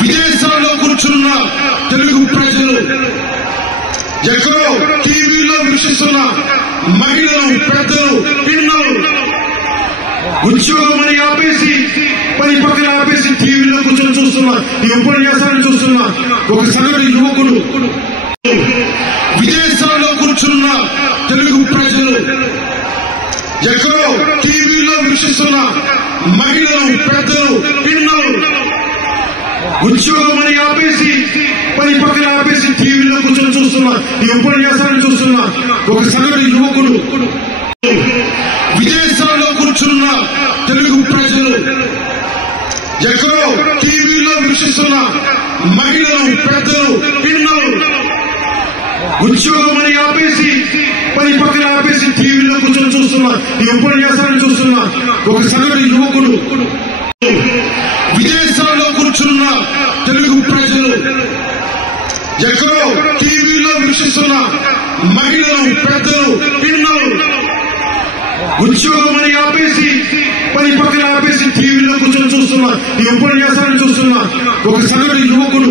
విదేశాల్లో కూర్చున్న తెలుగు ప్రజలు, ఎక్కడో టీవీలో వీక్షిస్తున్న మహిళలు, పెద్దలు, పిల్లలు ఉద్యోగం అని ఆపేసి పని పక్కన ఆపేసి టీవీలో కూర్చొని చూస్తున్న ఈ ఉపన్యాసాన్ని చూస్తున్న ఒక సగటు యువకుడు, విదేశాల్లో కూర్చున్న తెలుగు ప్రజలు, ఎక్కడో టీవీలో వీక్షిస్తున్న మహిళలు, పెద్దలు, పిల్లలు ఉద్యోగం అని ఆపేసి పని పక్కన ఆపేసి టీవీలో కూర్చొని చూస్తున్న ఈ ఉపన్యాసాన్ని చూస్తున్న ఒక సగటు యువకుడు, విదేశాల్లో కూర్చున్న తెలుగు ప్రజలు, ఎక్కడో టీవీలో వీక్షిస్తున్న మహిళలు, పెద్దలు, పిల్లలు ఉద్యోగం అని ఆపేసి పని పక్కన ఆపేసి టీవీలో కూర్చొని చూస్తున్న ఈ ఉపన్యాసాన్ని చూస్తున్న ఒక సగటు యువకుడు, విదేశాల్లో కూర్చున్న తెలుగు ప్రజలు, ఎక్కడో టీవీలో వీక్షిస్తున్న మహిళలు, పెద్దలు, పిల్లలు ఉద్యోగం అని ఆపేసి పని పక్కన ఆపేసి టీవీలో కూర్చొని చూస్తున్న ఈ ఉపన్యాసాన్ని చూస్తున్న ఒక సగటు యువకుడు,